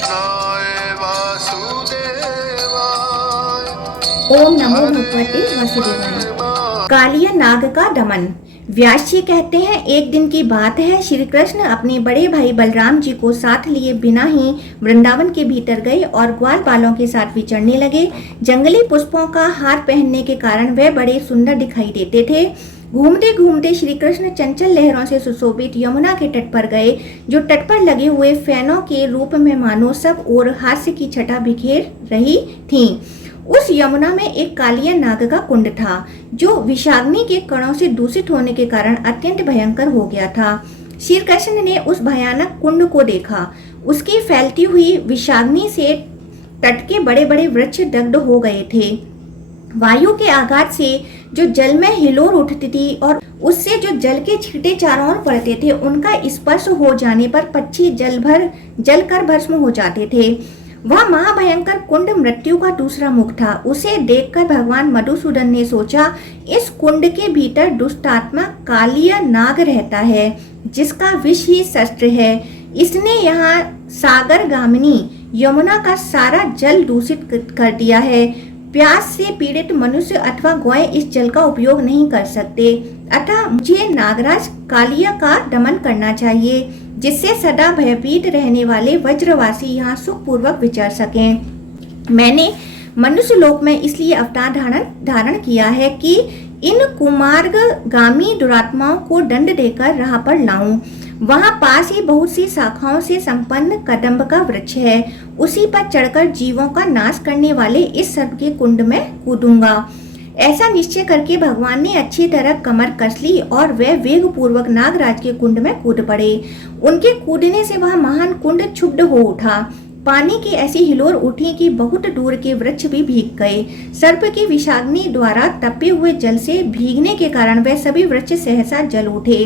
कृष्णाय वासुदेवाय। ओम नमो भगवते वासुदेवाय। कालिया नाग का दमन। व्यास जी कहते हैं, एक दिन की बात है, श्री कृष्ण अपने बड़े भाई बलराम जी को साथ लिए बिना ही वृंदावन के भीतर गए और ग्वाल बालों के साथ विचरने लगे। जंगली पुष्पों का हार पहनने के कारण वे बड़े सुंदर दिखाई देते थे। घूमते घूमते श्री कृष्ण चंचल लहरों से सुशोभित यमुना के तट पर गए, जो तट पर लगे हुए फैनों के रूप में मानो सब और हास्य की छटा बिखेर रही थी। उस यमुना में एक कालिया नाग का कुंड था, जो विषाग्नि के कणों से दूषित होने के कारण अत्यंत भयंकर हो गया था। श्री कृष्ण ने उस भयानक कुंड को देखा। उसकी फैलती हुई विषाग्नि से तट के बड़े बड़े वृक्ष दग्ध हो गए थे। वायु के आघात से जो जल में हिलोर उठती थी और उससे जो जल के छींटे चारों ओर पड़ते थे, उनका स्पर्श हो जाने पर पक्षी जल कर भस्म हो जाते थे। वह महाभयंकर कुंड मृत्यु का दूसरा मुख था। उसे देखकर भगवान मधुसूदन ने सोचा, इस कुंड के भीतर दुष्टात्मा कालिया नाग रहता है, जिसका विष ही शस्त्र है। इसने यहाँ सागर गामिनी यमुना का सारा जल दूषित कर दिया है। प्यास से पीड़ित मनुष्य अथवा गौएं इस जल का उपयोग नहीं कर सकते। अतः मुझे नागराज कालिया का दमन करना चाहिए, जिससे सदा भयभीत रहने वाले वज्रवासी यहाँ सुखपूर्वक विचर सकें। मैंने मनुष्य लोक में इसलिए अवतार धारण किया है कि इन कुमार्गामी दुरात्माओं को दंड देकर राह पर लाऊं। वहां पास ही बहुत सी शाखाओं से संपन्न कदम्ब का वृक्ष है। उसी पर चढ़कर जीवों का नाश करने वाले इस सर्प के कुंड में कूदूंगा। ऐसा निश्चय करके भगवान ने अच्छी तरह कमर कस ली और वे वेग पूर्वक नागराज के कुंड में कूद पड़े। उनके कूदने से वह महान कुंड क्षुब्ध हो उठा। पानी की ऐसी हिलोर उठी कि बहुत दूर के वृक्ष भी भीग गए। सर्प की विषाग्नि द्वारा तपे हुए जल से भीगने के कारण वे सभी वृक्ष सहसा जल उठे।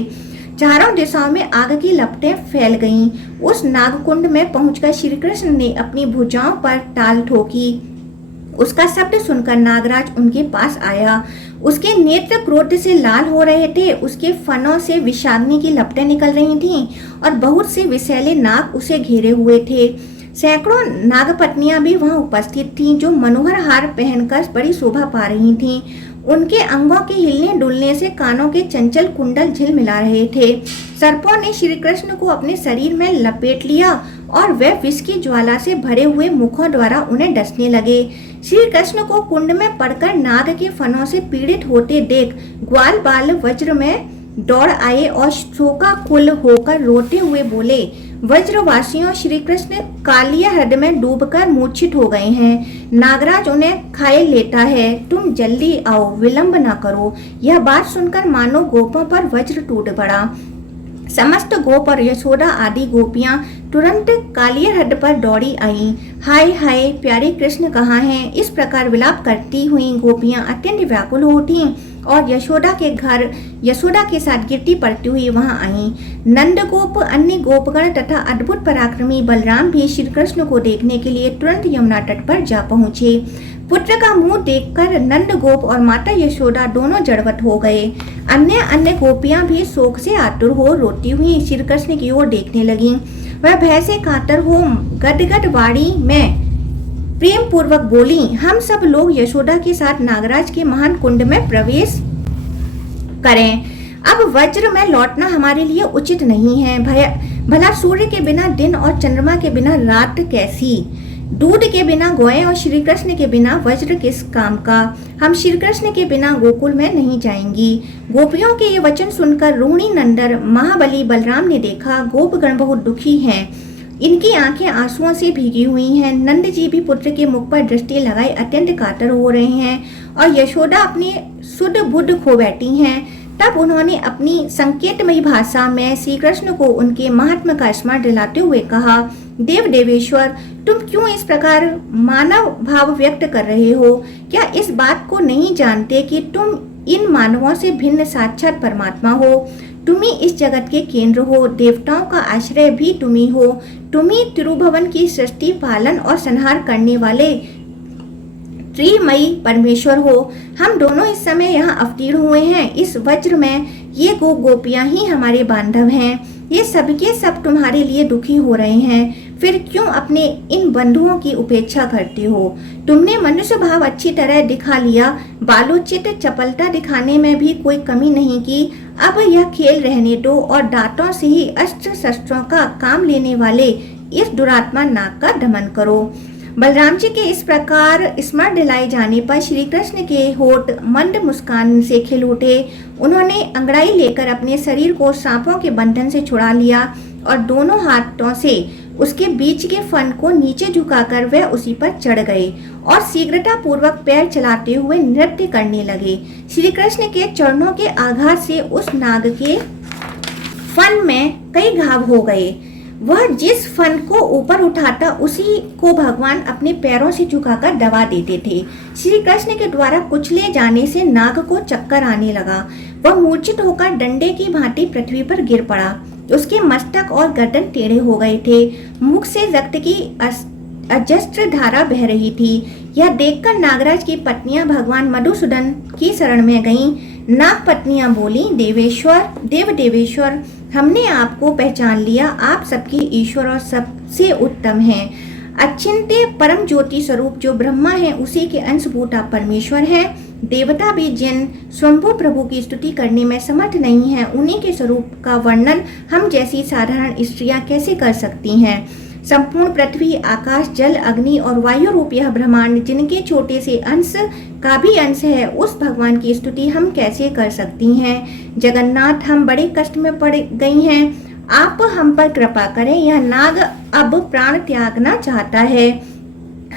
चारों दिशाओं में आग की लपटें फैल गईं। उस नागकुंड में पहुंचकर श्री कृष्ण ने अपनी भुजाओं पर ताल ठोकी। उसका शब्द सुनकर नागराज उनके पास आया। उसके नेत्र क्रोध से लाल हो रहे थे। उसके फनों से विषाग्नि की लपटें निकल रही थीं और बहुत से विषैले नाग उसे घेरे हुए थे। सैकड़ों नागपत्नियां भी वहां उपस्थित थीं, जो मनोहर हार पहनकर बड़ी शोभा पा रही थीं। उनके अंगों के हिलने डुलने से कानों के चंचल कुंडल झिलमिला रहे थे। सर्पों ने श्री कृष्ण को अपने शरीर में लपेट लिया और वे विष की ज्वाला से भरे हुए मुखों द्वारा उन्हें डसने लगे। श्री कृष्ण को कुंड में पड़कर नाग के फनों से पीड़ित होते देख ग्वाल बाल वज्र में दौड़ आए और शोकाकुल होकर रोते हुए बोले, वज्रवासियों, श्री कृष्ण कालिया हृदय में डूबकर मूर्छित हो गए हैं। नागराज उन्हें खाए लेता है। तुम जल्दी आओ, विलंब न करो। यह बात सुनकर मानो गोपों पर वज्र टूट पड़ा। समस्त गोप और यशोदा आदि गोपियां तुरंत कालिया हृदय पर दौड़ी आईं। हाय हाय, प्यारे कृष्ण कहाँ हैं? इस प्रकार विलाप करती हुई गोपियां अत्यंत व्याकुल हो उठीं और यशोदा के घर यशोदा के साथ गिरती पड़ती हुई वहां आईं। नंद गोप, अन्य गोपगण तथा अद्भुत पराक्रमी बलराम भी श्री कृष्ण को देखने के लिए तुरंत यमुना तट पर जा पहुंचे। पुत्र का मुंह देखकर नंद गोप और माता यशोदा दोनों जड़वत हो गए। अन्य गोपियां भी शोक से आतुर हो रोती हुई श्री कृष्ण की ओर देखने लगीं। वह भय से कातर हो गदगद वाणी में प्रेम पूर्वक बोली, हम सब लोग यशोदा के साथ नागराज के महान कुंड में प्रवेश करें। अब वज्र में लौटना हमारे लिए उचित नहीं है। भला सूर्य के बिना दिन और चंद्रमा के बिना रात कैसी? दूध के बिना गौएं और श्री कृष्ण के बिना वज्र किस काम का? हम श्री कृष्ण के बिना गोकुल में नहीं जाएंगी। गोपियों के ये वचन सुनकर रोहिणी नंदन महाबली बलराम ने देखा गोपगण बहुत दुखी हैं। इनकी आंखें आंसुओं से भीगी हुई हैं। नंद जी भी पुत्र के मुख पर दृष्टि लगाए अत्यंत कातर हो रहे हैं और यशोदा अपनी सुध बुध खो बैठी हैं। तब उन्होंने अपनी संकेतमयी भाषा में श्री कृष्ण को उनके महात्मा का स्मरण दिलाते हुए कहा, देव देवेश्वर, तुम क्यों इस प्रकार मानव भाव व्यक्त कर रहे हो? क्या इस बात को नहीं जानते कि तुम इन मानवों से भिन्न साक्षात परमात्मा हो? तुम ही इस जगत के केंद्र हो। देवताओं का आश्रय भी तुम ही हो। तुम ही त्रिभुवन की सृष्टि पालन और संहार करने वाले त्रिमयी परमेश्वर हो। हम दोनों इस समय यहाँ अवतीर्ण हुए हैं। इस वज्र में ये गोपियां ही हमारे बांधव हैं। ये सबके सब तुम्हारे लिए दुखी हो रहे हैं। फिर क्यों अपने इन बंधुओं की उपेक्षा करते हो? तुमने मनुष्य भाव अच्छी तरह दिखा लिया, बालोचित चपलता दिखाने में भी कोई कमी नहीं की। अब यह खेल रहने दो और दांतों से ही अस्त्र शस्त्रों का काम लेने वाले इस दुरात्मा नाग का दमन करो। बलराम जी के इस प्रकार स्मरण दिलाए जाने पर श्री कृष्ण के होठ मंद मुस्कान से खिल उठे। उन्होंने अंगड़ाई लेकर अपने शरीर को सांपों के बंधन से छुड़ा लिया और दोनों हाथों से उसके बीच के फन को नीचे झुकाकर वह उसी पर चढ़ गए और शीघ्रता पूर्वक पैर चलाते हुए नृत्य करने लगे। श्री कृष्ण के चरणों के आघात से उस नाग के फन में कई घाव हो गए। वह जिस फन को ऊपर उठाता उसी को भगवान अपने पैरों से झुकाकर दबा देते थे। श्री कृष्ण के द्वारा कुचले जाने से नाग को चक्कर आने लगा। वह मूर्छित होकर डंडे की भांति पृथ्वी पर गिर पड़ा। उसके मस्तक और गर्दन टेढ़े हो गए थे। मुख से रक्त की अजस्त्र धारा बह रही थी। यह देखकर नागराज की पत्नियां भगवान मधुसूदन की शरण में गईं। नाग पत्नियां बोली, देवेश्वर, हमने आपको पहचान लिया। आप सबके ईश्वर और सबसे उत्तम हैं। अचिंत्य परम ज्योति स्वरूप जो ब्रह्मा है, उसी के अंशभूत आप परमेश्वर हैं। देवता भी जिन स्वयंभू प्रभु की स्तुति करने में समर्थ नहीं है, उन्हीं के स्वरूप का वर्णन हम जैसी साधारण स्त्रियां कैसे कर सकती हैं। संपूर्ण पृथ्वी, आकाश, जल, अग्नि और वायु रूप यह ब्रह्मांड जिनके छोटे से अंश का भी अंश है, उस भगवान की स्तुति हम कैसे कर सकती हैं। जगन्नाथ, हम बड़े कष्ट में पड़ गई हैं, आप हम पर कृपा करें। यह नाग अब प्राण त्यागना चाहता है,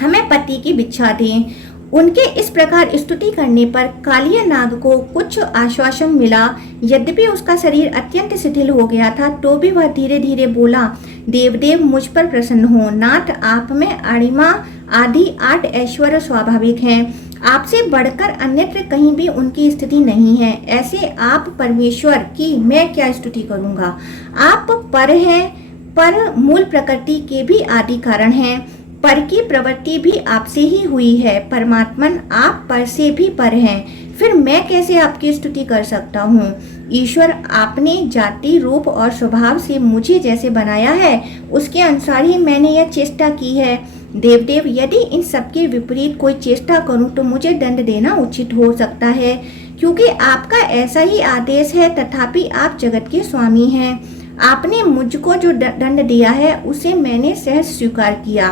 हमें पति की भिक्षा दें। उनके इस प्रकार स्तुति करने पर कालिया नाग को कुछ आश्वासन मिला। यद्यपि उसका शरीर अत्यंत शिथिल हो गया था, तो भी वह धीरे धीरे बोला, देवदेव मुझ पर प्रसन्न हो। नाथ, आप में अणिमा आदि 8 ऐश्वर्य स्वाभाविक हैं। आपसे बढ़कर अन्यत्र कहीं भी उनकी स्थिति नहीं है। ऐसे आप परमेश्वर की मैं क्या स्तुति करूंगा। आप पर हैं, पर मूल प्रकृति के भी आदि कारण हैं। पर की प्रवृत्ति भी आपसे ही हुई है। परमात्मन आप पर से भी पर हैं, फिर मैं कैसे आपकी स्तुति कर सकता हूँ। ईश्वर, आपने जाति, रूप और स्वभाव से मुझे जैसे बनाया है, उसके अनुसार ही मैंने यह चेष्टा की है। देवदेव, यदि इन सबके विपरीत कोई चेष्टा करूं तो मुझे दंड देना उचित हो सकता है, क्योंकि आपका ऐसा ही आदेश है। तथापि आप जगत के स्वामी हैं। आपने मुझको जो दंड दिया है उसे मैंने सहज स्वीकार किया,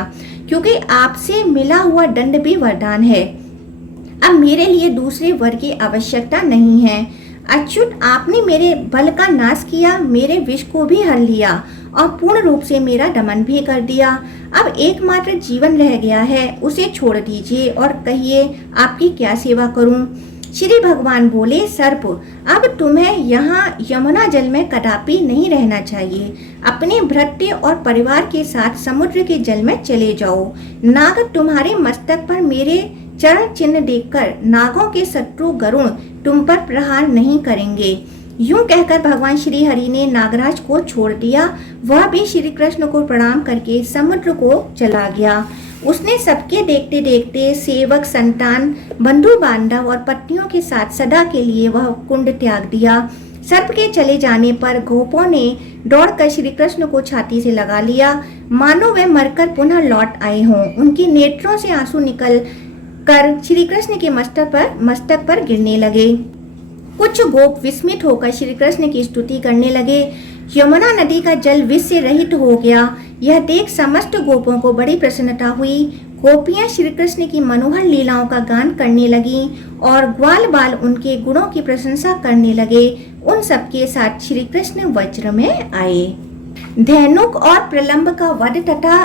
क्योंकि आपसे मिला हुआ दंड भी वरदान है। अब मेरे लिए दूसरे वर की आवश्यकता नहीं है। अच्युत, आपने मेरे बल का नाश किया, मेरे विष को भी हर लिया और पूर्ण रूप से मेरा दमन भी कर दिया। अब एकमात्र जीवन रह गया है, उसे छोड़ दीजिए और कहिए आपकी क्या सेवा करूं। श्री भगवान बोले, सर्प, अब तुम्हें यहाँ यमुना जल में कदापि नहीं रहना चाहिए। अपने भृत्य और परिवार के साथ समुद्र के जल में चले जाओ। नाग, तुम्हारे मस्तक पर मेरे चरण चिन्ह देखकर नागों के शत्रु गरुण तुम पर प्रहार नहीं करेंगे। यूं कहकर भगवान श्री हरि ने नागराज को छोड़ दिया। वह भी श्री कृष्ण को प्रणाम करके समुद्र को चला गया। उसने सबके देखते देखते सेवक, संतान, बंधु बांधव और पत्नियों के साथ सदा के लिए वह कुंड त्याग दिया। सर्प के चले जाने पर गोपों ने दौड़कर श्री कृष्ण को छाती से लगा लिया, मानो वे मरकर पुनः लौट आए हों। उनके नेत्रों से आंसू निकल कर श्री कृष्ण के मस्तक पर गिरने लगे। कुछ गोप विस्मित होकर श्री कृष्ण की स्तुति करने लगे। यमुना नदी का जल विष से रहित हो गया। यह देख समस्त गोपों को बड़ी प्रसन्नता हुई। गोपियां श्री कृष्ण की मनोहर लीलाओं का गान करने लगीं और ग्वाल बाल उनके गुणों की प्रशंसा करने लगे। उन सबके साथ श्री कृष्ण वज्र में आए। धैनुक और प्रलंब का वध तथा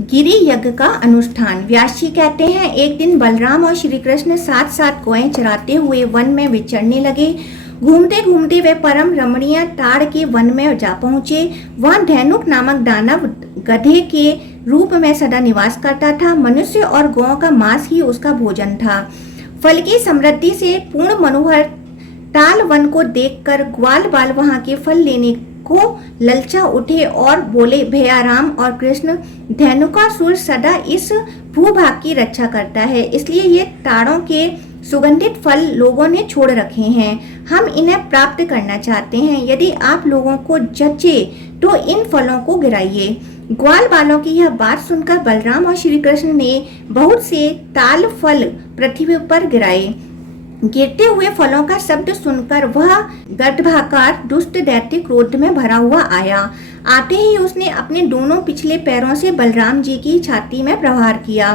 गिरि यज्ञ का अनुष्ठान। व्यास जी कहते हैं, एक दिन बलराम और श्री कृष्ण साथ साथ गौएं चराते हुए वन में विचरने लगे। घूमते घूमते वे परम रमणीय ताड़ के वन में जा पहुंचे। वहां धैनुक नामक दानव गधे के रूप में सदा निवास करता था। मनुष्य और गौ का मांस ही उसका भोजन था। फल की समृद्धि से पूर्ण मनोहर ताल वन को देखकर ग्वाल बाल वहां के फल लेने को ललचा उठे और बोले, भैया राम और कृष्ण, धैनुकासुर सदा इस भूभाग की रक्षा करता है, इसलिए ये ताड़ों के सुगंधित फल लोगों ने छोड़ रखे हैं। हम इन्हें प्राप्त करना चाहते हैं। यदि आप लोगों को जचे तो इन फलों को गिराइए। ग्वाल बालों की यह बात सुनकर बलराम और श्री कृष्ण ने बहुत से ताल फल पृथ्वी पर गिराए। गिरते हुए फलों का शब्द सुनकर वह गर्दभाकार दुष्ट दैत्य क्रोध में भरा हुआ आया। आते ही उसने अपने दोनों पिछले पैरों से बलराम जी की छाती में प्रहार किया।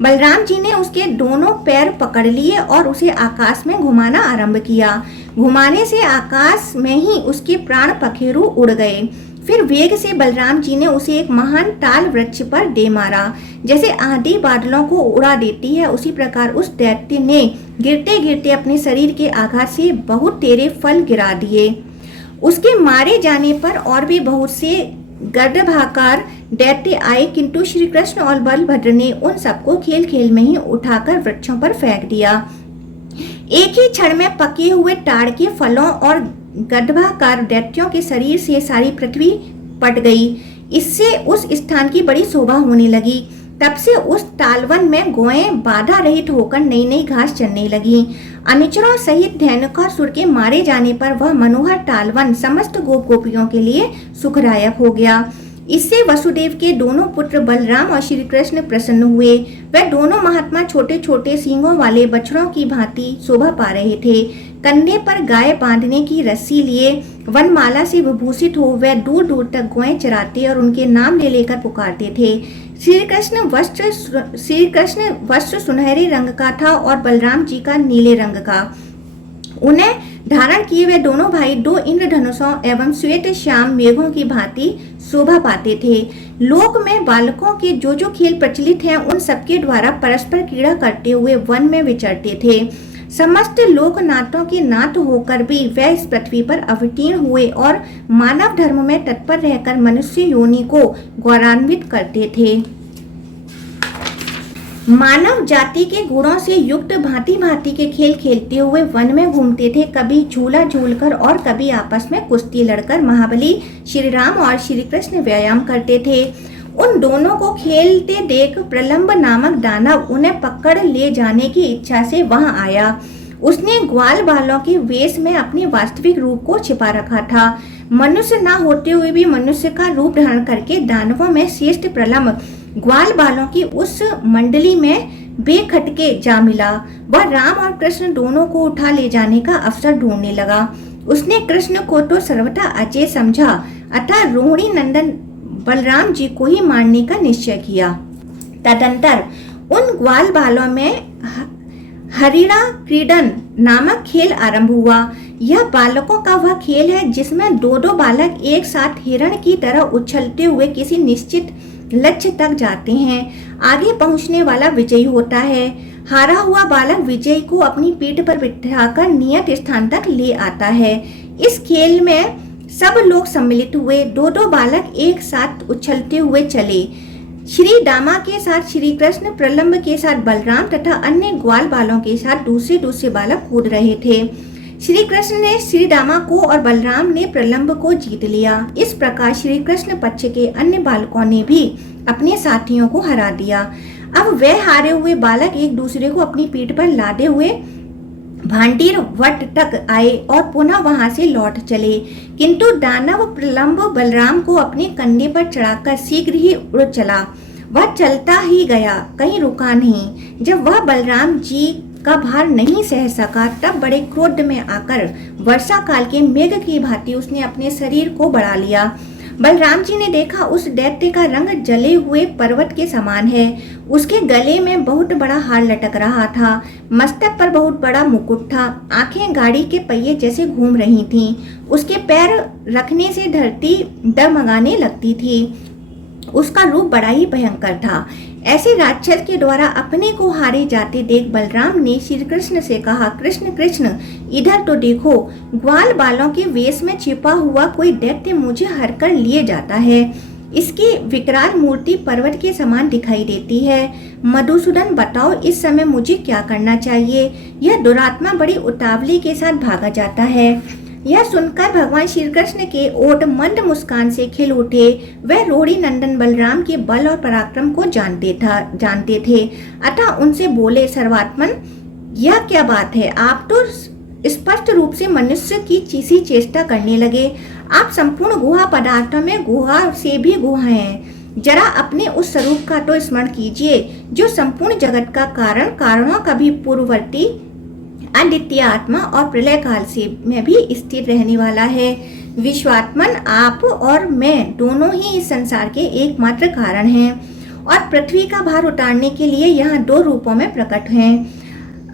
बलराम जी ने उसके दोनों पैर पकड़ लिए और उसे आकाश में घुमाना आरंभ किया। घुमाने से आकाश में ही उसके प्राण पखेरु उड़ गए। फिर वेग से बलराम जी ने उसे एक महान ताल वृक्ष पर दे मारा। जैसे आंधी बादलों को उड़ा देती है, उसी प्रकार उस दैत्य ने गिरते गिरते अपने शरीर के आघात से बहुत तेरे फल गिरा दिए। उसके मारे जाने पर और भी बहुत से गर्दभाकार दैत्य आए, किंतु श्री कृष्ण और बलभद्र ने उन सबको खेल खेल में ही उठाकर वृक्षों पर फेंक दिया। एक ही क्षण में पके हुए ताड़ के फलों और गर्दभाकार दैत्यों के शरीर से सारी पृथ्वी पट गई। इससे उस स्थान की बड़ी शोभा होने लगी। तब से उस तालवन में गौएं बाधा रहित होकर नई नई घास चरने लगी। अनुचरों सहित धेनुकासुर के मारे जाने पर वह मनोहर तालवन समस्त गोप गोपियों के लिए सुखदायक हो गया। इससे वसुदेव के दोनों पुत्र बलराम और श्री कृष्ण प्रसन्न हुए। वह दोनों महात्मा छोटे छोटे सींगों वाले बछड़ों की भांति शोभा पा रहे थे। कंधे पर गाय बांधने की रस्सी लिए वनमाला से विभूषित हो वह दूर दूर तक गौएं चराते और उनके नाम ले लेकर पुकारते थे। श्री कृष्ण वस्त्र सुनहरे रंग का था और बलराम जी का नीले रंग का। उन्हें धारण किए वे दोनों भाई दो इंद्रधनुषों एवं श्वेत श्याम मेघों की भांति शोभा पाते थे। लोक में बालकों के जो जो खेल प्रचलित हैं, उन सबके द्वारा परस्पर क्रीड़ा करते हुए वन में विचरते थे। समस्त लोकनाथों के नाथ होकर भी वे इस पृथ्वी पर अवतीर्ण हुए और मानव धर्म में तत्पर रहकर मनुष्य योनि को गौरवान्वित करते थे। मानव जाति के गुणों से युक्त भांति भांति के खेल खेलते हुए वन में घूमते थे। कभी झूला झूलकर और कभी आपस में कुश्ती लड़कर महाबली श्री राम और श्री कृष्ण व्यायाम करते थे। उन दोनों को खेलते देख प्रलंब नामक दानव उन्हें पकड़ ले जाने की इच्छा से वहां आया। उसने ग्वाल बालों के वेश में अपने वास्तविक रूप को छिपा रखा था। मनुष्य न होते हुए भी मनुष्य का रूप धारण करके दानवों में श्रेष्ठ प्रलंब ग्वाल बालों की उस मंडली में बेखटके जा मिला। वह राम और कृष्ण दोनों को उठा ले जाने का अवसर ढूंढने लगा। उसने कृष्ण को तो सर्वथा अजय समझा, अतः रोहिणी नंदन बलराम जी को ही मारने का निश्चय किया। तदंतर उन ग्वाल बालों में हरिणा क्रीडन नामक खेल आरंभ हुआ। यह बालकों का वह खेल है जिसमें दो दो बालक एक साथ हिरण की तरह उछलते हुए किसी निश्चित लक्ष्य तक जाते हैं। आगे पहुंचने वाला विजयी होता है। हारा हुआ बालक विजयी को अपनी पीठ पर बिठाकर नियत स्थान तक ले आता है। इस खेल में सब लोग सम्मिलित हुए। दो दो बालक एक साथ उछलते हुए चले। श्री दामा के साथ श्री कृष्ण, प्रलंब के साथ बलराम तथा अन्य ग्वाल बालों के साथ दूसरे दूसरे बालक कूद रहे थे। श्री कृष्ण ने श्री दामा को और बलराम ने प्रलंब को जीत लिया। इस प्रकार श्री कृष्ण पक्ष के अन्य बालकों ने भी अपने साथियों को हरा दिया। अब वे हारे हुए बालक एक दूसरे को अपनी पीठ पर लादे हुए भांडीर वट तक आए और पुनः वहां से लौट चले, किंतु दानव प्रलंब बलराम को अपने कंधे पर चढ़ाकर शीघ्र ही उड़ चला। वह चलता ही गया, कहीं रुका नहीं। जब वह बलराम जी का भार नहीं सह सका, तब बड़े क्रोध में आकर वर्षा काल के मेघ की भांति उसने अपने शरीर को बढ़ा लिया। बलराम जी ने देखा उस दैत्य का रंग जले हुए पर्वत के समान है। उसके गले में बहुत बड़ा हार लटक रहा था। मस्तक पर बहुत बड़ा मुकुट था। आंखें गाड़ी के पहिए जैसे घूम रही थीं। उसके पैर रखने से धरती डगमगाने लगती थी। उसका रूप बड़ा ही भयंकर था। ऐसे राक्षस के द्वारा अपने को हारे जाते देख बलराम ने श्री कृष्ण से कहा, कृष्ण कृष्ण इधर तो देखो, ग्वाल बालों के वेश में छिपा हुआ कोई दैत्य मुझे हर कर लिए जाता है। इसकी विकराल मूर्ति पर्वत के समान दिखाई देती है। मधुसूदन बताओ, इस समय मुझे क्या करना चाहिए? यह दुरात्मा बड़ी उतावली के साथ भागा जाता है। यह सुनकर भगवान श्री कृष्ण के ओठ मंद मुस्कान से खिल उठे। वह रोहिणी नंदन बलराम के बल और पराक्रम को जानते थे, अतः उनसे बोले, सर्वात्मन यह क्या बात है? आप तो स्पष्ट रूप से मनुष्य की चेष्टा करने लगे। आप संपूर्ण गुहा पदार्थों में गुहा से भी गुहा हैं। जरा अपने उस स्वरूप का तो स्मरण कीजिए जो संपूर्ण जगत का कारण, कारणों का भी पूर्ववर्ती, अद्वितीय आत्मा और प्रलय काल से में भी स्थिर रहने वाला है। विश्वात्मन आप और मैं दोनों ही इस संसार के एकमात्र कारण हैं और पृथ्वी का भार उतारने के लिए यहाँ 2 रूपों में प्रकट हैं।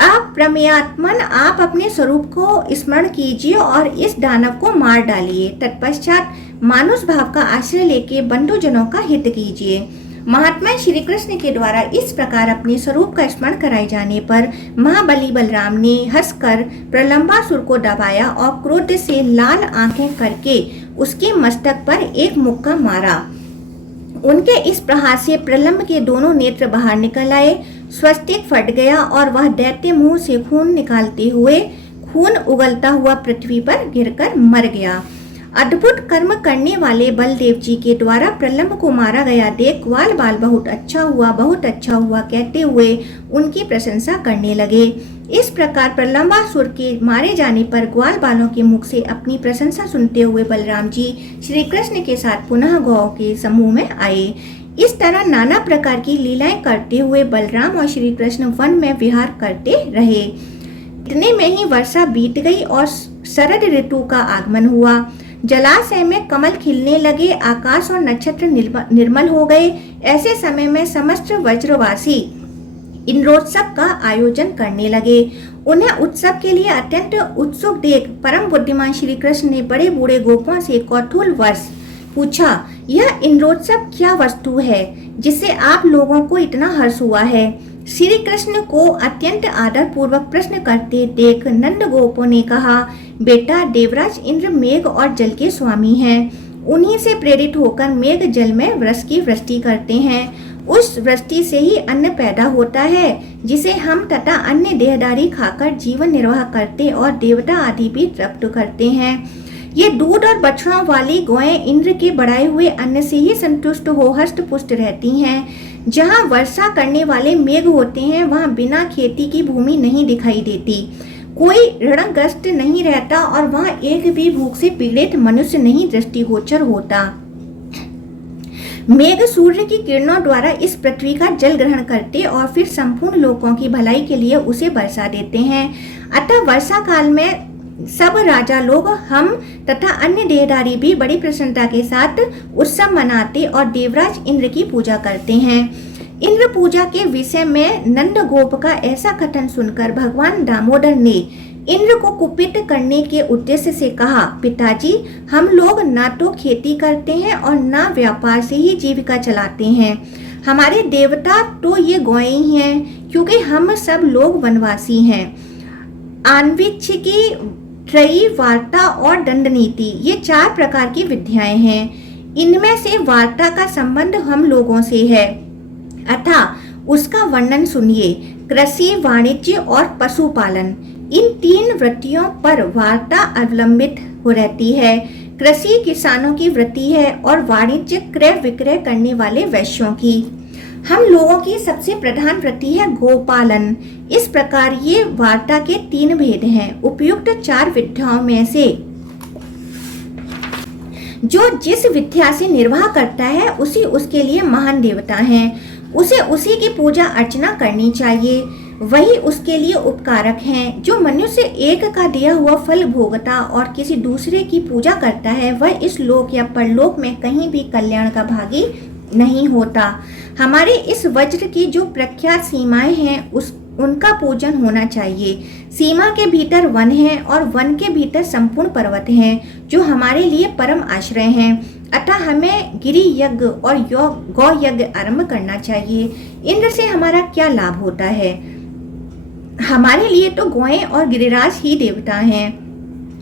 आप प्रमेयात्मन, आप अपने स्वरूप को स्मरण कीजिए और इस दानव को मार डालिए। तत्पश्चात मानुष भाव का आश्रय लेके बंधुजनों का हित कीजिए। महात्मा श्री कृष्ण के द्वारा इस प्रकार अपने स्वरूप का स्मरण कराए जाने पर महाबली बलराम ने हंसकर प्रलंबासुर को दबाया और क्रोध से लाल आंखें करके उसके मस्तक पर एक मुक्का मारा। उनके इस प्रहार से प्रलंब के दोनों नेत्र बाहर निकल आए, स्वस्तिक फट गया और वह दैत्य मुंह से खून निकालते हुए खून उगलता हुआ पृथ्वी पर गिरकर मर गया। अद्भुत कर्म करने वाले बलदेव जी के द्वारा प्रलंब को मारा गया देख ग्वाल बाल बहुत अच्छा हुआ कहते हुए उनकी प्रशंसा करने लगे। इस प्रकार प्रलंबासुर के मारे जाने पर ग्वाल बालों के मुख से अपनी प्रशंसा सुनते हुए बलराम जी श्री कृष्ण के साथ पुनः गौ के समूह में आए। इस तरह नाना प्रकार की लीलाएं करते हुए बलराम और श्री कृष्ण वन में विहार करते रहे। इतने में ही वर्षा बीत गई और शरद ऋतु का आगमन हुआ। जलाशय में कमल खिलने लगे, आकाश और नक्षत्र निर्मल हो गए। ऐसे समय में समस्त वज्रवासी इंद्रोत्सव का आयोजन करने लगे। उन्हें उत्सव के लिए अत्यंत उत्सुक देख परम बुद्धिमान श्री कृष्ण ने बड़े बूढ़े गोपों से कौतूहलवश पूछा, यह इंद्रोत्सव क्या वस्तु है जिससे आप लोगों को इतना हर्ष हुआ है? श्री कृष्ण को अत्यंत आदर पूर्वक प्रश्न करते देख नंद गोपों ने कहा, बेटा, देवराज इंद्र मेघ और जल के स्वामी हैं। उन्हीं से प्रेरित होकर मेघ जल में वर्ष की वृष्टि करते हैं। उस वृष्टि से ही अन्न पैदा होता है जिसे हम तथा अन्य देहधारी खाकर जीवन निर्वाह करते और देवता आदि भी तृप्त करते हैं। ये दूध और बछड़ों वाली गौएं इंद्र के बढ़ाए हुए अन्न से ही संतुष्ट हो हष्ट पुष्ट रहती हैं। जहाँ वर्षा करने वाले मेघ होते हैं वहाँ बिना खेती की भूमि नहीं दिखाई देती, कोई ऋणग्रस्त नहीं रहता और वहाँ एक भी भूख से पीड़ित मनुष्य नहीं दृष्टिगोचर होता। मेघ सूर्य की किरणों द्वारा इस पृथ्वी का जल ग्रहण करते और फिर संपूर्ण लोगों की भलाई के लिए उसे बरसा देते हैं। अतः वर्षा काल में सब राजा लोग, हम तथा अन्य देहधारी भी बड़ी प्रसन्नता के साथ उत्सव मनाते और देवराज इंद्र की पूजा करते हैं। इंद्र पूजा के विषय में नंद गोप का ऐसा कथन सुनकर भगवान दामोदर ने इंद्र को कुपित करने के उद्देश्य से कहा, पिताजी, हम लोग ना तो खेती करते हैं और ना व्यापार से ही जीविका चलाते हैं। हमारे देवता तो ये गौएं ही हैं, क्योंकि हम सब लोग वनवासी हैं। आन्वीक्षिकी, त्रयी, वार्ता और दंड नीति, ये 4 प्रकार की विद्याएं हैं। इनमें से वार्ता का संबंध हम लोगों से है, अतः उसका वर्णन सुनिए। कृषि, वाणिज्य और पशुपालन, इन 3 वृत्तियों पर वार्ता अवलंबित हो रहती है। कृषि किसानों की वृत्ति है और वाणिज्य क्रय विक्रय करने वाले वैश्यों की। हम लोगों की सबसे प्रधान वृत्ति है गोपालन। इस प्रकार ये वार्ता के 3 भेद हैं। उपयुक्त 4 विद्याओं में से जो जिस विद्या से निर्वाह करता है उसी उसके लिए महान देवता हैं। उसे उसी की पूजा अर्चना करनी चाहिए, वही उसके लिए उपकारक हैं। जो मनुष्य एक का दिया हुआ फल भोगता और किसी दूसरे की पूजा करता है वह इस लोक या परलोक में कहीं भी कल्याण का भागी नहीं होता। हमारे इस वज्र की जो प्रख्यात सीमाएं हैं उनका पूजन होना चाहिए। सीमा के भीतर वन है और वन के भीतर संपूर्ण पर्वत हैं जो हमारे लिए परम आश्रय हैं। अतः हमें गिरि यज्ञ और गौ यज्ञ आरंभ करना चाहिए। इंद्र से हमारा क्या लाभ होता है? हमारे लिए तो गौएं और गिरिराज ही देवता हैं।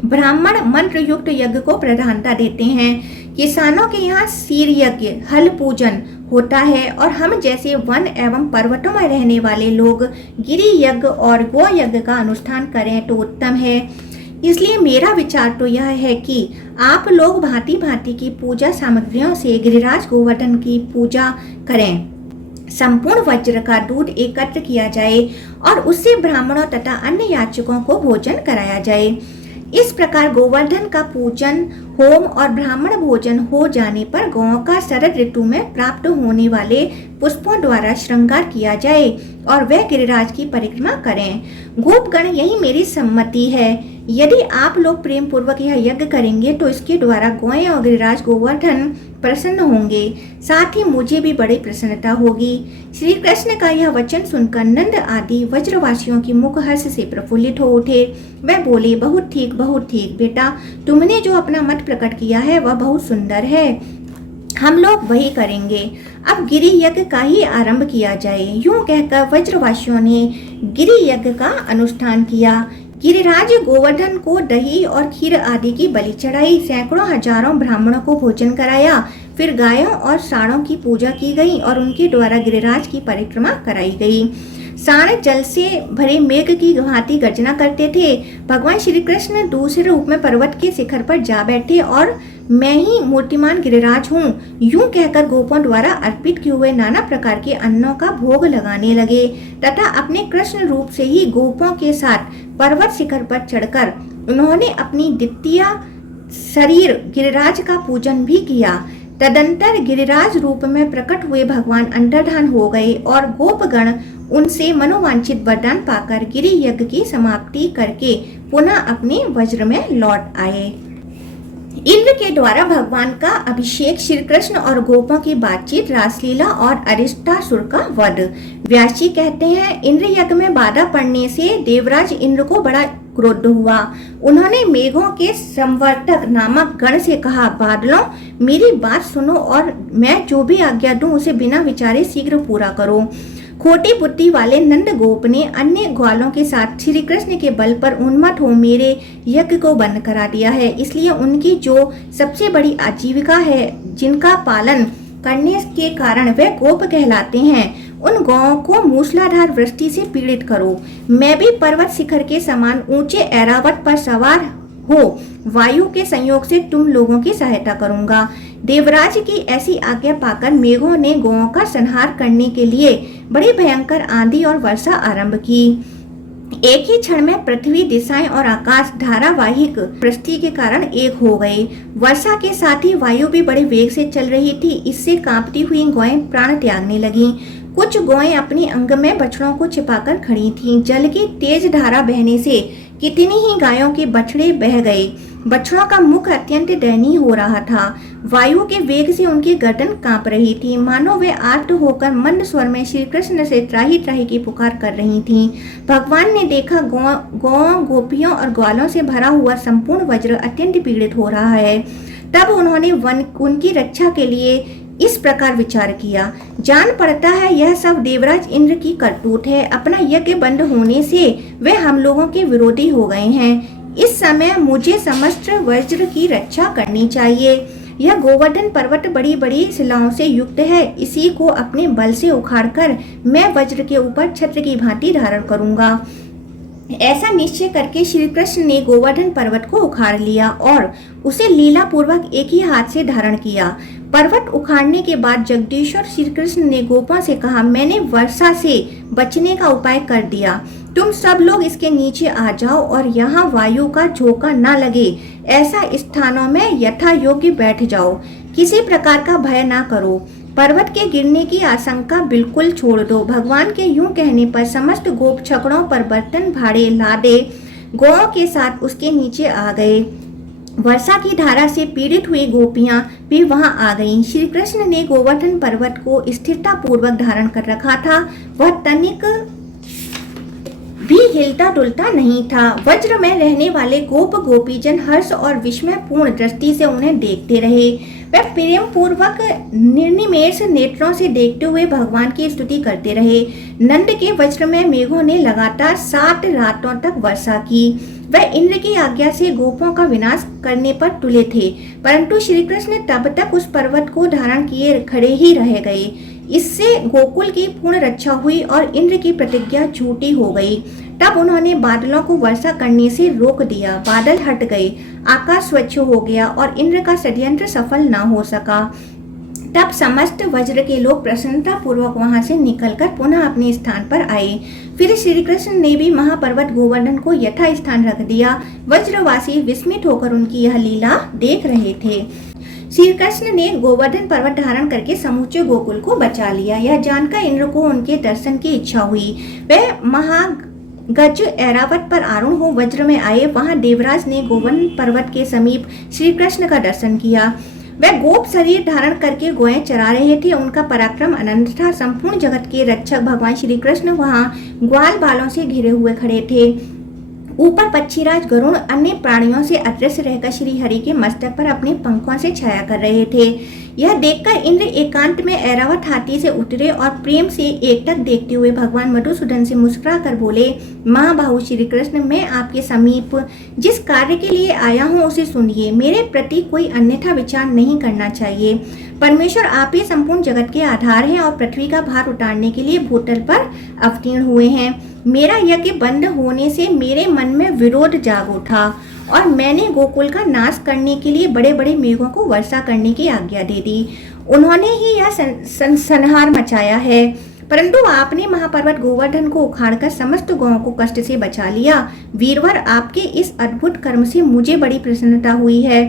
ब्राह्मण मंत्र युक्त यज्ञ को प्रधानता देते हैं। किसानों के यहाँ सीर यज्ञ, हल पूजन होता है और हम जैसे वन एवं पर्वतों में रहने वाले लोग गिरि यज्ञ और गौ यज्ञ का अनुष्ठान करें तो उत्तम है। इसलिए मेरा विचार तो यह है कि आप लोग भांति भांति की पूजा सामग्रियों से गिरिराज गोवर्धन की पूजा करें। संपूर्ण वज्र का दूध एकत्र किया जाए और उससे ब्राह्मणों तथा अन्य याचकों को भोजन कराया जाए। इस प्रकार गोवर्धन का पूजन होम और ब्राह्मण भोजन हो जाने पर गौओं का शरद ऋतु में प्राप्त होने वाले पुष्पों द्वारा श्रृंगार किया जाए और वह गिरिराज की परिक्रमा करें। गोपगण, यही मेरी सम्मति है। यदि आप लोग प्रेम पूर्वक यह यज्ञ करेंगे तो इसके द्वारा गौएं और गिरिराज गोवर्धन प्रसन्न होंगे, साथ ही मुझे भी बड़ी प्रसन्नता होगी। श्री कृष्ण का यह वचन सुनकर नंद आदि वज्रवासियों की मुख हर्ष से प्रफुल्लित हो उठे। वह बोले, बहुत ठीक बेटा, तुमने जो अपना मत प्रकट किया है वह बहुत सुंदर है, हम लोग वही करेंगे। अब गिरि यज्ञ का ही आरंभ किया जाए। यूं कहकर वज्रवासियों ने गिरि यज्ञ का अनुष्ठान किया। गिरिराज गोवर्धन को दही और खीर आदि की बलि चढ़ाई, सैकड़ों हजारों ब्राह्मणों को भोजन कराया, फिर गायों और सांडों की पूजा की गई और उनके द्वारा गिरिराज की परिक्रमा कराई गई। सांड जल से भरे मेघ की भांति गर्जना करते थे। भगवान श्री कृष्ण दूसरे रूप में पर्वत के शिखर पर जा बैठे और मैं ही मूर्तिमान गिरिराज हूँ, यूं कहकर गोपों द्वारा अर्पित किए हुए नाना प्रकार के अन्नों का भोग लगाने लगे तथा अपने कृष्ण रूप से ही गोपों के साथ पर्वत शिखर पर चढ़कर उन्होंने अपनी द्वितीय शरीर गिरिराज का पूजन भी किया। तदंतर गिरिराज रूप में प्रकट हुए भगवान अंतर्धान हो गए और गोपगण उनसे मनोवांछित वरदान पाकर गिरि यज्ञ की समाप्ति करके पुनः अपने वज्र में लौट आए। इंद्र के द्वारा भगवान का अभिषेक, श्री कृष्ण और गोपों की बातचीत, रासलीला और अरिष्टासुर का वध। व्यास जी कहते हैं, इंद्र यज्ञ में बाधा पड़ने से देवराज इंद्र को बड़ा क्रोध हुआ। उन्होंने मेघों के संवर्तक नामक गण से कहा, बादलों, मेरी बात सुनो और मैं जो भी आज्ञा दूं उसे बिना विचारे शीघ्र पूरा करो। खोटी बुद्धि वाले नंद गोप ने अन्य ग्वालों के साथ श्री कृष्ण के बल पर उन्मत्त हो मेरे यज्ञ को बंद करा दिया है, इसलिए उनकी जो सबसे बड़ी आजीविका है, जिनका पालन करने के कारण वे गोप कहलाते हैं, उन गौओं को मूसलाधार वृष्टि से पीड़ित करो। मैं भी पर्वत शिखर के समान ऊंचे ऐरावत पर सवार हो वायु के संयोग से तुम लोगों की सहायता करूंगा। देवराज की ऐसी आज्ञा पाकर मेघों ने गौओं का संहार करने के लिए बड़ी भयंकर आंधी और वर्षा आरंभ की। एक ही क्षण में पृथ्वी, दिशाएं और आकाश धारावाहिक वृष्टि के कारण एक हो गए। वर्षा के साथ ही वायु भी बड़े वेग से चल रही थी। इससे कांपती हुई गौएं प्राण त्यागने लगीं। कुछ गौएं अपनी अंग में बछड़ों को छिपाकर खड़ी थीं। जल की तेज धारा बहने से कितनी ही गायों के बछड़े बह गए। बछड़ों का मुख अत्यंत दयनीय हो रहा था। वायु के वेग से उनकी गर्दन कांप रही थी, मानो वे आर्त होकर मंद स्वर में श्री कृष्ण से त्राही त्राही की पुकार कर रही थीं। भगवान ने देखा गौओं, गोपियों और ग्वालों से भरा हुआ संपूर्ण वज्र अत्यंत पीड़ित हो रहा है। तब उन्होंने उनकी रक्षा के लिए इस प्रकार विचार किया, जान पड़ता है यह सब देवराज इंद्र की करतूत है। अपना यज्ञ बंद होने से वे हम लोगों के विरोधी हो गए हैं। इस समय मुझे समस्त वज्र की रक्षा करनी चाहिए। यह गोवर्धन पर्वत बड़ी बड़ी शिलाओं से युक्त है, इसी को अपने बल से उखाड़कर मैं वज्र के ऊपर छत्र की भांति धारण करूंगा। ऐसा निश्चय करके श्री कृष्ण ने गोवर्धन पर्वत को उखाड़ लिया और उसे लीला पूर्वक एक ही हाथ से धारण किया। पर्वत उखाड़ने के बाद जगदीश्वर श्री कृष्ण ने गोपों से कहा, मैंने वर्षा से बचने का उपाय कर दिया, तुम सब लोग इसके नीचे आ जाओ और यहाँ वायु का झोंका न लगे ऐसा स्थानों में यथा योग्य बैठ जाओ। किसी प्रकार का भय ना करो। पर्वत के गिरने की आशंका बिल्कुल छोड़ दो। भगवान के यूं कहने पर समस्त गोप छकड़ों पर बर्तन भाड़े लादे गौओं के साथ उसके नीचे आ गए। वर्षा की धारा से पीड़ित हुई गोपियां भी वहां आ गईं। श्री कृष्ण ने गोवर्धन पर्वत को स्थिरता पूर्वक धारण कर रखा था। वह तनिक भी हिलता डुलता नहीं था। वज्र में रहने वाले गोप गोपीजन हर्ष और विस्मय पूर्ण दृष्टि से उन्हें देखते रहे। वह प्रेम पूर्वक निर्निमेष नेत्रों से देखते हुए भगवान की स्तुति करते रहे। नंद के वज्र में मेघों ने लगातार 7 रातों तक वर्षा की। वह इंद्र की आज्ञा से गोपों का विनाश करने पर तुले थे, परंतु श्री कृष्ण तब तक उस पर्वत को धारण किए खड़े ही रह गए। इससे गोकुल की पूर्ण रक्षा हुई और इंद्र की प्रतिज्ञा झूठी हो गई। तब उन्होंने बादलों को वर्षा करने से रोक दिया। बादल हट गए, आकाश स्वच्छ हो गया और इंद्र का षड्यंत्र सफल न हो सका। तब समस्त वज्र के लोग प्रसन्नता पूर्वक वहां से निकलकर पुनः अपने स्थान पर आए। फिर श्री कृष्ण ने भी महापर्वत गोवर्धन को यथा स्थान रख दिया। वज्रवासी विस्मित होकर उनकी यह लीला देख रहे थे। श्री कृष्ण ने गोवर्धन पर्वत धारण करके समूचे गोकुल को बचा लिया। यह जानकर इंद्र को उनके दर्शन की इच्छा हुई। वह महागज ऐरावत पर आरूढ़ हो वज्र में आए। वहां देवराज ने गोवर्धन पर्वत के समीप श्री कृष्ण का दर्शन किया। वह गोप शरीर धारण करके गोएं चरा रहे थे। उनका पराक्रम अनंत था। संपूर्ण जगत के रक्षक भगवान श्री कृष्ण वहां ग्वाल बालों से घिरे हुए खड़े थे। ऊपर पक्षीराज गरुड़ अन्य प्राणियों से अदृश्य रहकर श्री हरि के मस्तक पर अपने पंखों से छाया कर रहे थे। यह देखकर इंद्र एकांत में ऐरावत हाथी से उतरे और प्रेम से एकटक देखते हुए भगवान मधुसूदन से मुस्कुरा कर बोले, महाबाहु श्री कृष्ण, मैं आपके समीप जिस कार्य के लिए आया हूँ उसे सुनिए। मेरे प्रति कोई अन्यथा विचार नहीं करना चाहिए। परमेश्वर आप ही संपूर्ण जगत के आधार हैं और पृथ्वी का भार उतारने के लिए भूतल पर अवतीर्ण हुए हैं। मेरा यज्ञ बंद होने से मेरे मन में विरोध जाग उठा और मैंने गोकुल का नाश करने के लिए बड़े बड़े मेघों को वर्षा करने की आज्ञा दे दी। उन्होंने ही यह संहार मचाया है, परंतु आपने महापर्वत गोवर्धन को उखाड़कर समस्त गौओं को कष्ट से बचा लिया। वीरवर, आपके इस अद्भुत कर्म से मुझे बड़ी प्रसन्नता हुई है।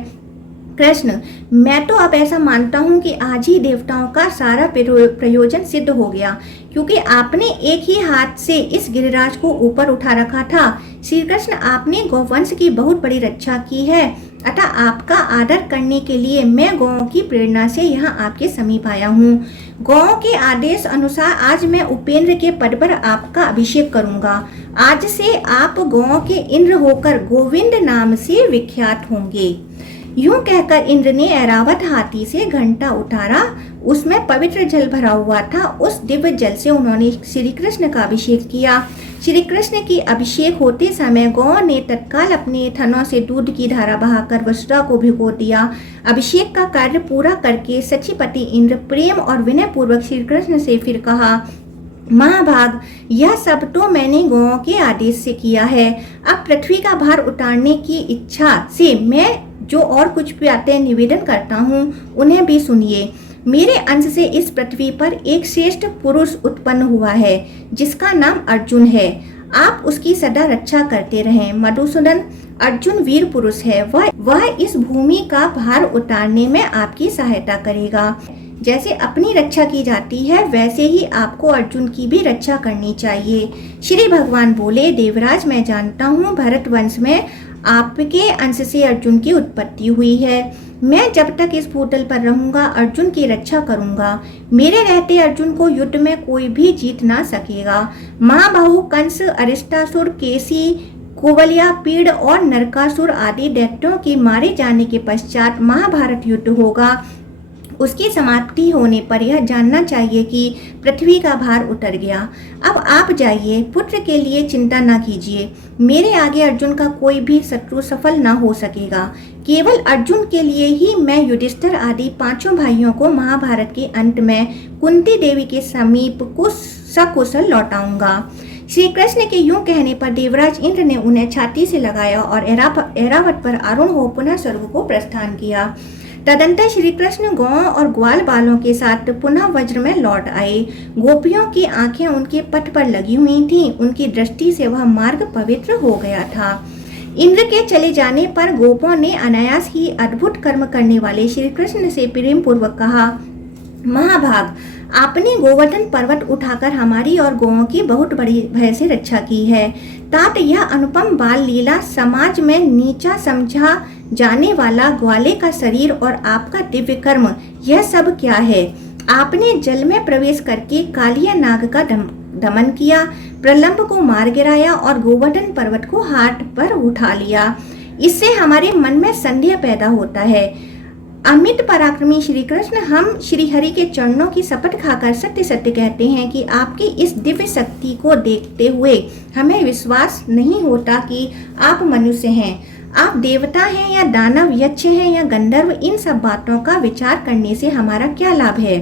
कृष्ण, मैं तो अब ऐसा मानता हूँ कि आज ही देवताओं का सारा प्रयोजन सिद्ध हो गया, क्योंकि आपने एक ही हाथ से इस गिरिराज को ऊपर उठा रखा था। श्री कृष्ण, आपने गौवंश की बहुत बड़ी रक्षा की है, अतः आपका आदर करने के लिए मैं गौओं की प्रेरणा से यहाँ आपके समीप आया हूँ। गौओं के आदेश अनुसार आज मैं उपेंद्र के पद पर आपका अभिषेक करूंगा। आज से आप गौओं के इंद्र होकर गोविंद नाम से विख्यात होंगे। यूं कहकर इंद्र ने ऐरावत हाथी से घंटा उतारा। उसमें पवित्र जल भरा हुआ था। उस दिव्य जल से उन्होंने श्री कृष्ण का अभिषेक किया। श्री कृष्ण की अभिषेक होते समय गौ ने तत्काल अपने थनों से दूध की धारा बहाकर वसुधा को भिगो दिया। अभिषेक का कार्य पूरा करके सचिपति इंद्र प्रेम और विनय पूर्वक श्री कृष्ण से फिर कहा, महाभाग, यह सब तो मैंने गौओं के आदेश से किया है। अब पृथ्वी का भार उतारने की इच्छा से मैं जो और कुछ बातें निवेदन करता हूँ उन्हें भी सुनिए। मेरे अंश से इस पृथ्वी पर एक श्रेष्ठ पुरुष उत्पन्न हुआ है जिसका नाम अर्जुन है। आप उसकी सदा रक्षा करते रहें। मधुसूदन, अर्जुन वीर पुरुष है। वह इस भूमि का भार उतारने में आपकी सहायता करेगा। जैसे अपनी रक्षा की जाती है वैसे ही आपको अर्जुन की भी रक्षा करनी चाहिए। श्री भगवान बोले, देवराज, मैं जानता हूँ भरत वंश में आपके अंश से अर्जुन की उत्पत्ति हुई है। मैं जब तक इस भूतल पर रहूंगा अर्जुन की रक्षा करूंगा। मेरे रहते अर्जुन को युद्ध में कोई भी जीत ना सकेगा। महाबाहु कंस, अरिष्टासुर, केसी, कुवलिया, पीड़ और नरकासुर आदि दैत्यों के मारे जाने के पश्चात महाभारत युद्ध होगा। उसकी समाप्ति होने पर यह जानना चाहिए कि पृथ्वी का भार उतर गया। अब आप जाइए, पुत्र के लिए चिंता न कीजिए। मेरे आगे अर्जुन का कोई भी शत्रु सफल न हो सकेगा। केवल अर्जुन के लिए ही मैं युधिष्ठिर आदि 5 भाइयों को महाभारत के अंत में कुंती देवी के समीप सकुशल लौटाऊंगा। श्री कृष्ण के यूं कहने पर देवराज इंद्र ने उन्हें छाती से लगाया और ऐरावत पर आरूढ़ हो पुनः स्वर्ग को प्रस्थान किया। तदंतर श्री कृष्ण गौओं और ग्वाल बालों के साथ पुनः वज्र में लौट आए। गोपियों की आंखें उनके पथ पर लगी हुई थीं। उनकी दृष्टि से वह मार्ग पवित्र हो गया था। इंद्र के चले जाने पर गोपों ने अनायास ही अद्भुत कर्म करने वाले श्री कृष्ण से प्रेम पूर्वक कहा, महाभाग, आपने गोवर्धन पर्वत उठाकर हमारी और गौओं की बहुत बड़ी भय से रक्षा की है। तात यह अनुपम बाल लीला, समाज में नीचा समझा जाने वाला ग्वाले का शरीर और आपका दिव्य कर्म, यह सब क्या है? आपने जल में प्रवेश करके कालिया नाग का दमन किया, प्रलंब को मार गिराया और गोवर्धन पर्वत को हाथ पर उठा लिया। इससे हमारे मन में संदेह पैदा होता है। अमित पराक्रमी श्री कृष्ण, हम श्री हरि के चरणों की शपथ खाकर सत्य सत्य कहते हैं कि आपकी इस दिव्य शक्ति को देखते हुए हमें विश्वास नहीं होता कि आप मनुष्य हैं। आप देवता हैं या दानव, यक्ष हैं या गंधर्व, इन सब बातों का विचार करने से हमारा क्या लाभ है?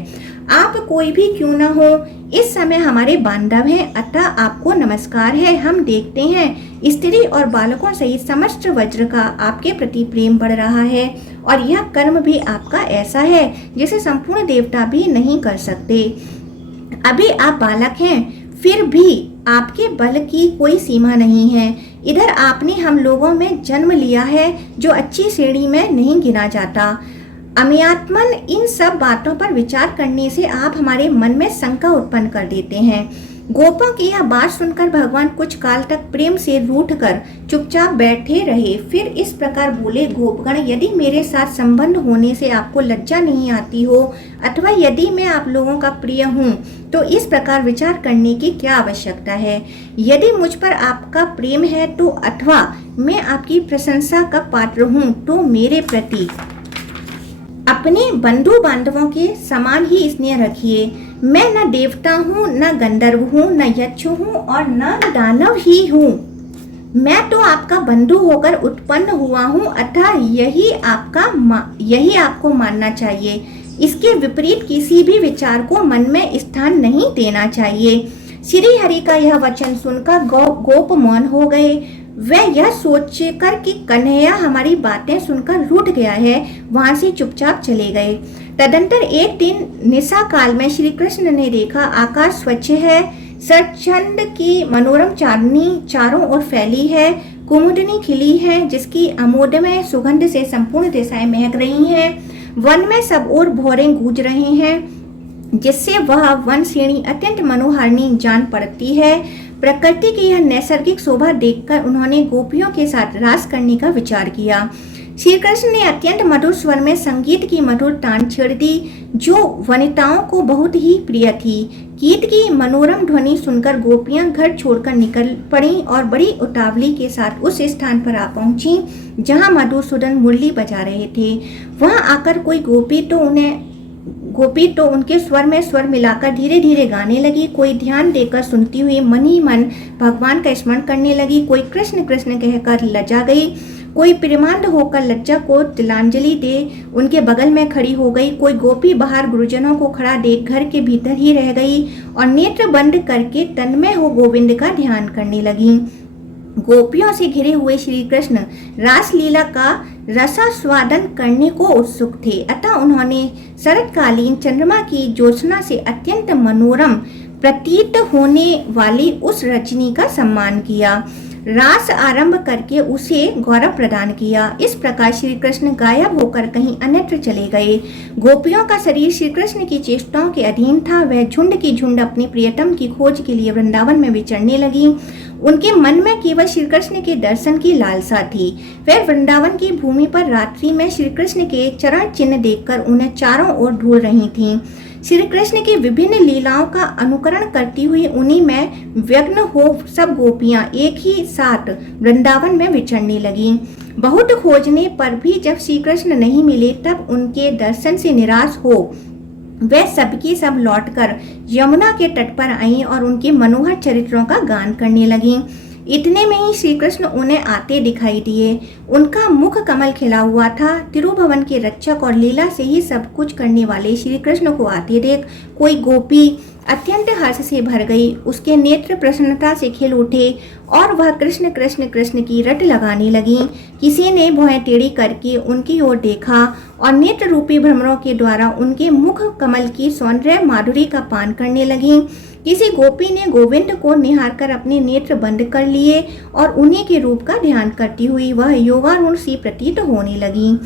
आप कोई भी क्यों न हो, इस समय हमारे बांधव हैं, अतः आपको नमस्कार है। हम देखते हैं स्त्री और बालकों सहित समस्त वज्र का आपके प्रति प्रेम बढ़ रहा है और यह कर्म भी आपका ऐसा है जिसे संपूर्ण देवता भी नहीं कर सकते। अभी आप बालक हैं, फिर भी आपके बल की कोई सीमा नहीं है। इधर आपने हम लोगों में जन्म लिया है जो अच्छी श्रेणी में नहीं गिना जाता। अमियात्मन, इन सब बातों पर विचार करने से आप हमारे मन में शंका उत्पन्न कर देते हैं। गोपों की यह बात सुनकर भगवान कुछ काल तक प्रेम से रूठकर चुपचाप बैठे रहे। फिर इस प्रकार बोले, गोपगण, यदि मेरे साथ संबंध होने से आपको लज्जा नहीं आती हो अथवा यदि मैं आप लोगों का प्रिय हूँ तो इस प्रकार विचार करने की क्या आवश्यकता है। यदि मुझ पर आपका प्रेम है तो अथवा मैं आपकी प्रशंसा का पात्र हूँ तो मेरे प्रति अपने बंधु बांधवों के समान ही स्नेह रखिए। मैं न देवता हूँ, न गंधर्व हूँ, न यक्ष हूँ और न दानव ही हूँ। मैं तो आपका बंधु होकर उत्पन्न हुआ हूँ, अतः यही आपको मानना चाहिए। इसके विपरीत किसी भी विचार को मन में स्थान नहीं देना चाहिए। श्री हरि का यह वचन सुनकर गोप मौन हो गए। वह यह सोचकर कि कन्हैया हमारी बातें सुनकर रूठ गया है, वहां से चुपचाप चले गए। तदंतर एक दिन निशा काल में श्री कृष्ण ने देखा, आकाश स्वच्छ है, सरचंद की मनोरम चांदनी चारों ओर फैली है, कुमुदनी खिली है जिसकी अमोदमय सुगंध से संपूर्ण दिशाएं महक रही हैं। वन में सब ओर भौरे गूंज रहे हैं जिससे वह वन श्रेणी अत्यंत मनोहारिणी जान पड़ती है। प्रकृति की यह नैसर्गिक शोभा देखकर उन्होंने गोपियों के साथ रास करने का विचार किया। श्री कृष्ण ने अत्यंत मधुर स्वर में संगीत की मधुर तान छेड़ दी जो वनिताओं को बहुत ही प्रिय थी। गीत की मनोरम ध्वनि सुनकर गोपियां घर छोड़कर निकल पड़ी और बड़ी उतावली के साथ उस स्थान पर आ पहुंची जहां मधुसूदन मुरली बजा रहे थे। वहां आकर कोई गोपी तो उनके स्वर में स्वर मिलाकर धीरे धीरे गाने लगी, कोई ध्यान देकर सुनती हुई मन ही मन भगवान का स्मरण करने लगी, कोई कृष्ण कृष्ण कहकर लजा गई, कोई प्रेमांध होकर लज्जा को तिलांजलि दे उनके बगल में खड़ी हो गई, कोई गोपी बाहर गुरुजनों को खड़ा देख घर के भीतर ही रह गई और नेत्र बंद करके तन्मय हो गोविंद का ध्यान करने लगी। गोपियों से घिरे हुए श्री कृष्ण रासलीला का रसास्वादन करने को उत्सुक थे, अतः उन्होंने शरतकालीन चंद्रमा की ज्योत्सना से अत्यंत मनोरम प्रतीत होने वाली उस रजनी का सम्मान किया, रास आरंभ करके उसे गौरव प्रदान किया। इस प्रकार श्री कृष्ण गायब होकर कहीं अन्यत्र चले गए। गोपियों का शरीर श्री कृष्ण की चेष्टाओं के अधीन था। वह झुंड की झुंड अपने प्रियतम की खोज के लिए वृंदावन में विचरने लगी। उनके मन में केवल श्री कृष्ण के दर्शन की लालसा थी। वह वृंदावन की भूमि पर रात्रि में श्री कृष्ण के चरण चिन्ह देखकर उन्हें चारों ओर ढूंढ रही थीं। श्री कृष्ण की विभिन्न लीलाओं का अनुकरण करती हुई उन्हीं में व्यग्न हो सब गोपियां एक ही साथ वृंदावन में विचरने लगीं। बहुत खोजने पर भी जब श्री कृष्ण नहीं मिले तब उनके दर्शन से निराश हो वे सबकी सब लौटकर यमुना के तट पर आईं और उनके मनोहर चरित्रों का गान करने लगीं। इतने में ही श्री कृष्ण उन्हें आते दिखाई दिए। उनका मुख कमल खिला हुआ था। तिरुभुवन के रक्षक और लीला से ही सब कुछ करने वाले श्री कृष्ण को आते देख कोई गोपी अत्यंत हर्ष से भर गई। उसके नेत्र प्रसन्नता से खिल उठे और वह कृष्ण कृष्ण कृष्ण की रट लगाने लगी। किसी ने भौहें टेढ़ी करके उनकी ओर देखा और नेत्र रूपी भ्रमरों के द्वारा उनके मुख कमल की सौंदर्य माधुरी का पान करने लगी। किसी गोपी ने गोविंद को निहारकर अपने नेत्र बंद कर लिए और उन्हीं के रूप का ध्यान करती हुई वह योगारूढ़ सी प्रतीत होने लगी।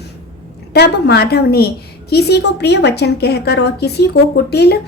तब माधव ने किसी को प्रिय वचन कहकर और किसी को कुटिल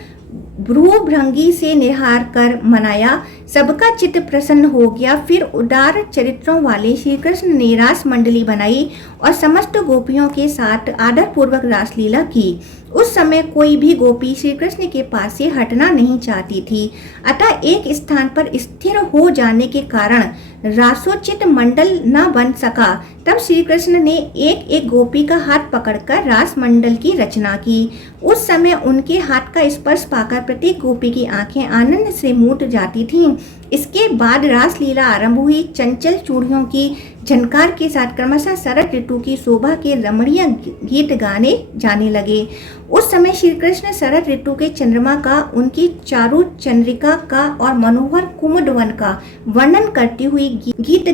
भ्रूभृंगी से निहार कर मनाया। सबका चित्त प्रसन्न हो गया। फिर उदार चरित्रों वाले श्री कृष्ण ने रास मंडली बनाई और समस्त गोपियों के साथ आदर पूर्वक रासलीला की। उस समय कोई भी गोपी श्री कृष्ण के पास से हटना नहीं चाहती थी, अतः एक स्थान पर स्थिर हो जाने के कारण रासोचित मंडल न बन सका। तब श्री कृष्ण ने एक एक गोपी का हाथ पकड़कर रास मंडल की रचना की। उस समय उनके हाथ का स्पर्श पाकर प्रत्येक गोपी की आंखें आनंद से मूट जाती थीं। इसके बाद रासलीला आरंभ हुई। चंचल चूड़ियों की झनकार के साथ क्रमशः शरद ऋतु की शोभा के रमणीय गीत गाने जाने लगे। उस समय श्री कृष्ण शरद ऋतु के चंद्रमा का, उनकी चारु चंद्रिका का और मनोहर कुमुदवन का वर्णन करती हुई गीत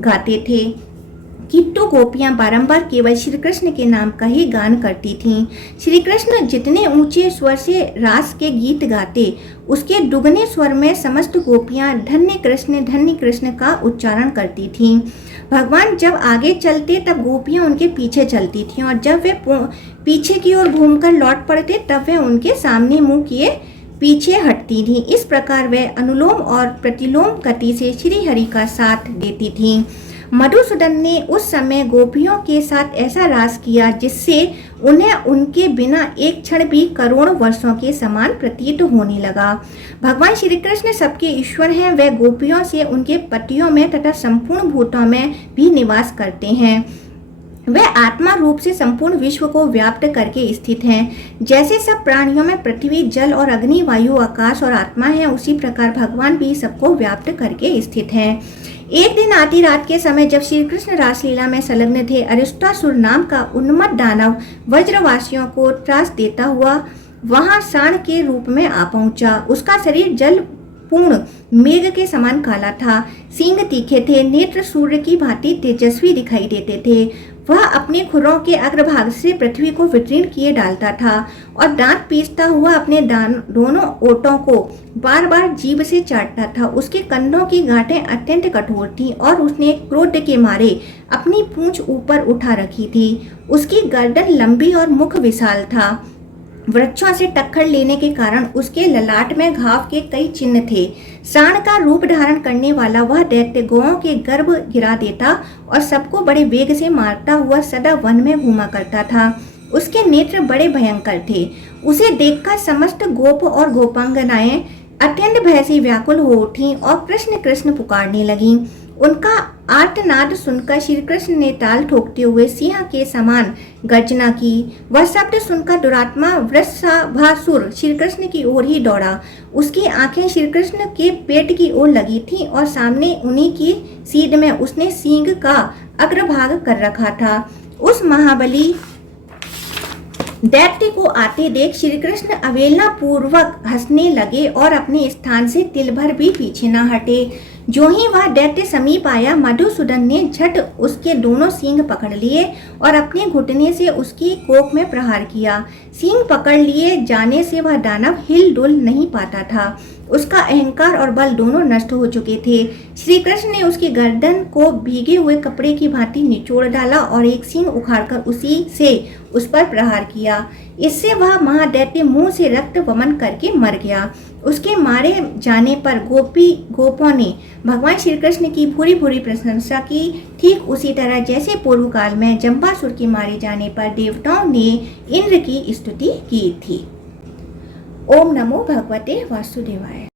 गाते थे। किंतु गोपियां बारंबार केवल श्री कृष्ण के नाम का ही गान करती थीं। श्री कृष्ण जितने ऊंचे स्वर से रास के गीत गाते, उसके दुगने स्वर में समस्त गोपियां धन्य कृष्ण का उच्चारण करती थीं। भगवान जब आगे चलते तब गोपियां उनके पीछे चलती थीं, और जब वे पीछे की ओर घूमकर लौट पड़ते तब वे उनके सामने मुंह किए पीछे हटती थीं। इस प्रकार वे अनुलोम और प्रतिलोम गति से श्री हरि का साथ देती थीं। मधुसूदन ने उस समय गोपियों के साथ ऐसा रास किया जिससे उन्हें उनके बिना एक क्षण भी करोड़ों वर्षों के समान प्रतीत होने लगा। भगवान श्री कृष्ण सबके ईश्वर हैं। वे गोपियों से उनके पतियों में तथा संपूर्ण भूतों में भी निवास करते हैं। वे आत्मा रूप से संपूर्ण विश्व को व्याप्त करके स्थित हैं। जैसे सब प्राणियों में पृथ्वी, जल और अग्नि, वायु, आकाश और आत्मा है, उसी प्रकार भगवान भी सबको व्याप्त करके स्थित हैं। एक दिन आधी रात के समय जब श्री कृष्ण रासलीला में संलग्न थे, अरिष्टासुर नाम का उन्मत्त दानव व्रजवासियों को त्रास देता हुआ वहां सांड के रूप में आ पहुंचा। उसका शरीर जल पूर्ण मेघ के समान काला था, सींग तीखे थे, नेत्र सूर्य की भांति तेजस्वी दिखाई देते थे। वह अपने खुरों के अग्रभाग से पृथ्वी को विकीर्ण किए डालता था और दांत पीसता हुआ अपने दोनों ओंठों को बार बार जीभ से चाटता था। उसके कंधों की गांठें अत्यंत कठोर थीं और उसने क्रोध के मारे अपनी पूंछ ऊपर उठा रखी थी। उसकी गर्दन लंबी और मुख विशाल था। वृक्षों से टक्कर लेने के कारण उसके ललाट में घाव के कई चिन्ह थे। सांड का रूप धारण करने वाला वह दैत्य गौओं के गर्भ गिरा देता और सबको बड़े वेग से मारता हुआ सदा वन में घूमा करता था। उसके नेत्र बड़े भयंकर थे। उसे देखकर समस्त गोप और गोपांगनाएं अत्यंत भय से व्याकुल हो उठी और कृष्ण कृष्ण पुकारने लगीं। उनका आर्तनाद सुनकर श्री कृष्ण ने ताल ठोकते हुए सिंह के समान गर्जना की। वह शब्द सुनकर दुरात्मा वृषभासुर श्री कृष्ण की ओर ही दौड़ा। उसकी आंखें श्री कृष्ण के पेट की ओर लगी थीं और सामने उन्हीं की सीध में उसने सींग का अग्रभाग कर रखा था। उस महाबली दैत्य को आते देख श्री कृष्ण अवहेलना पूर्वक हंसने लगे और अपने स्थान से तिल भर भी पीछे न हटे। जो ही वह दैत्य समीप आया, मधुसूदन ने झट उसके दोनों सींग पकड़ लिए और अपने घुटने से उसकी कोख में प्रहार किया। सींग पकड़ लिए जाने से वह दानव हिल डुल नहीं पाता था। उसका अहंकार और बल दोनों नष्ट हो चुके थे। श्री कृष्ण ने उसकी गर्दन को भीगे हुए कपड़े की भांति निचोड़ डाला और एक सींग उखाड़कर उसी से उस पर प्रहार किया। इससे वह महादैत्य मुंह से रक्त वमन करके मर गया। उसके मारे जाने पर गोपों ने भगवान श्री कृष्ण की भूरी भूरी प्रशंसा की, ठीक उसी तरह जैसे पूर्व काल में जंबासुर के मारे जाने पर देवताओं ने इंद्र की स्तुति की थी। ओम नमो भगवते वासुदेवाय।